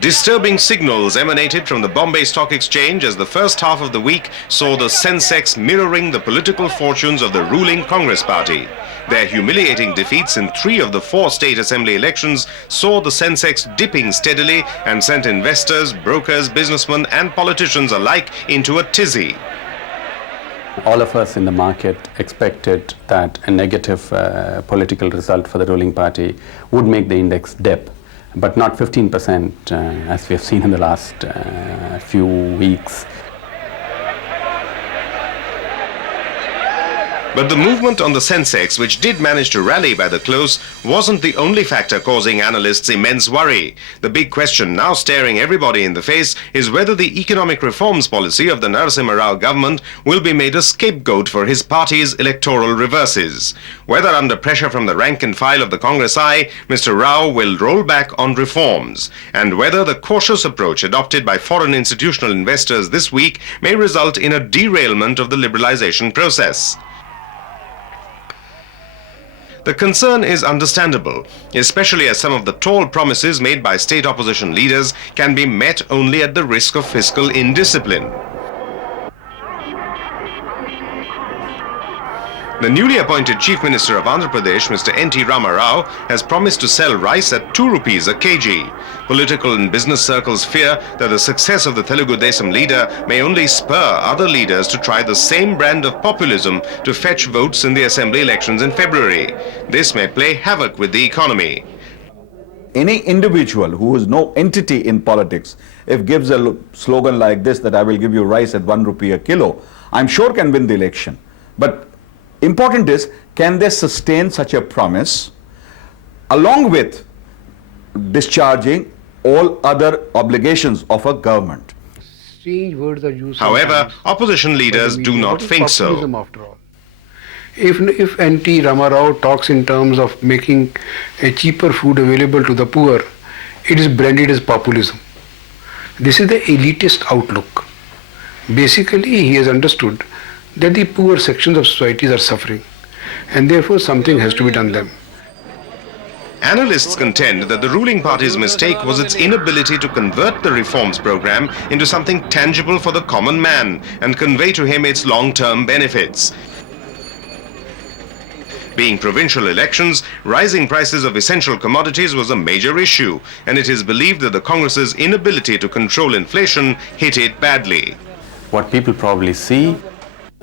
Disturbing signals emanated from the Bombay Stock Exchange as the first half of the week saw the Sensex mirroring the political fortunes of the ruling Congress party. Their humiliating defeats in 3 of the 4 state assembly elections saw the Sensex dipping steadily and sent investors, brokers, businessmen and politicians alike into a tizzy. All of us in the market expected that a negative political result for the ruling party would make the index dip, but not 15% as we have seen in the last few weeks. But the movement on the Sensex, which did manage to rally by the close, wasn't the only factor causing analysts immense worry. The big question now staring everybody in the face is whether the economic reforms policy of the Narasimha Rao government will be made a scapegoat for his party's electoral reverses. Whether under pressure from the rank and file of the Congress eye, Mr. Rao will roll back on reforms, and whether the cautious approach adopted by foreign institutional investors this week may result in a derailment of the liberalization process. The concern is understandable, especially as some of the tall promises made by state opposition leaders can be met only at the risk of fiscal indiscipline. The newly appointed Chief Minister of Andhra Pradesh, Mr. Narasimha Rao, has promised to sell rice at 2 rupees a kg. Political and business circles fear that the success of the Telugu Desam leader may only spur other leaders to try the same brand of populism to fetch votes in the assembly elections in February. This may play havoc with the economy. Any individual who is no entity in politics, if gives a slogan like this, that I will give you rice at 1 rupee a kilo, I'm sure can win the election. But important is, can they sustain such a promise along with discharging all other obligations of a government? Strange words are used. However, opposition leaders do not think so. After all, if N.T. Rama Rao talks in terms of making a cheaper food available to the poor, it is branded as populism. This is the elitist outlook. Basically, he has understood that the poor sections of societies are suffering, and therefore something has to be done them. Analysts contend that the ruling party's mistake was its inability to convert the reforms program into something tangible for the common man and convey to him its long-term benefits. Being provincial elections, rising prices of essential commodities was a major issue, and it is believed that the Congress's inability to control inflation hit it badly. What people probably see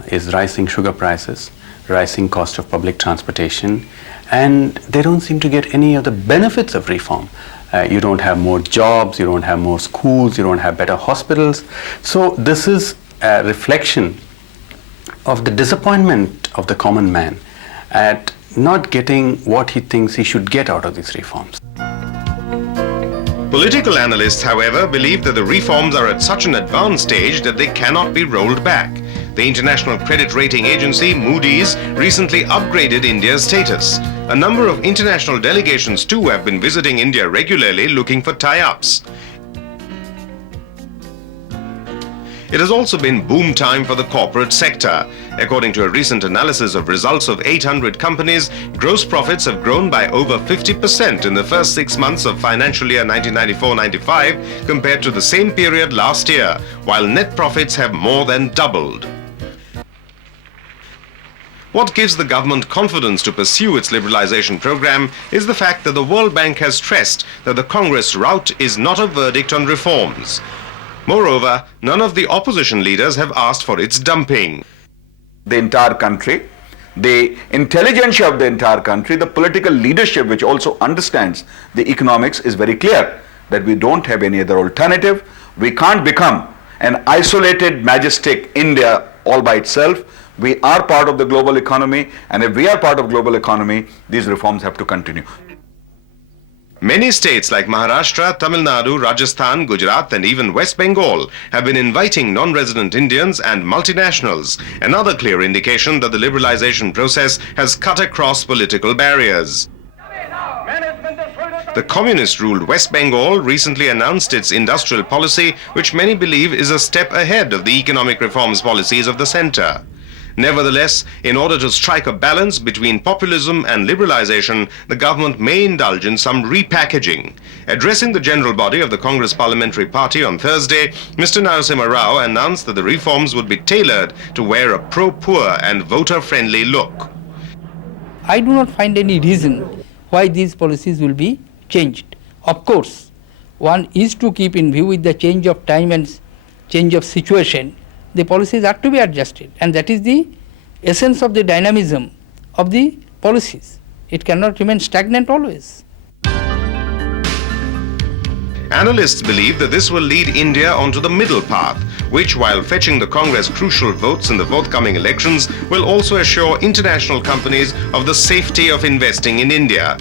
is rising sugar prices, rising cost of public transportation, and they don't seem to get any of the benefits of reform. You don't have more jobs, you don't have more schools, you don't have better hospitals. So this is a reflection of the disappointment of the common man at not getting what he thinks he should get out of these reforms. Political analysts, however, believe that the reforms are at such an advanced stage that they cannot be rolled back. The international credit rating agency, Moody's, recently upgraded India's status. A number of international delegations too have been visiting India regularly looking for tie-ups. It has also been boom time for the corporate sector. According to a recent analysis of results of 800 companies, gross profits have grown by over 50% in the first 6 months of financial year 1994-95 compared to the same period last year, while net profits have more than doubled. What gives the government confidence to pursue its liberalization program is the fact that the World Bank has stressed that the Congress rout is not a verdict on reforms. Moreover, none of the opposition leaders have asked for its dumping. The entire country, the intelligentsia of the entire country, the political leadership which also understands the economics is very clear that we don't have any other alternative. We can't become an isolated, majestic India all by itself. We are part of the global economy, and if we are part of global economy, these reforms have to continue. Many states like Maharashtra, Tamil Nadu, Rajasthan, Gujarat and even West Bengal have been inviting non-resident Indians and multinationals, another clear indication that the liberalization process has cut across political barriers. The communist-ruled West Bengal recently announced its industrial policy, which many believe is a step ahead of the economic reforms policies of the centre. Nevertheless, in order to strike a balance between populism and liberalization, the government may indulge in some repackaging. Addressing the general body of the Congress Parliamentary Party on Thursday, Mr. Narasimha Rao announced that the reforms would be tailored to wear a pro-poor and voter-friendly look. I do not find any reason why these policies will be changed. Of course, one is to keep in view with the change of time and change of situation, the policies are to be adjusted, and that is the essence of the dynamism of the policies. It cannot remain stagnant always. Analysts believe that this will lead India onto the middle path, which, while fetching the Congress crucial votes in the forthcoming elections, will also assure international companies of the safety of investing in India.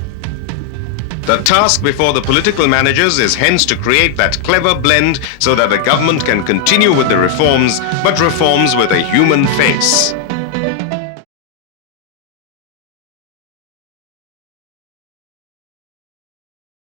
The task before the political managers is hence to create that clever blend so that the government can continue with the reforms, but reforms with a human face.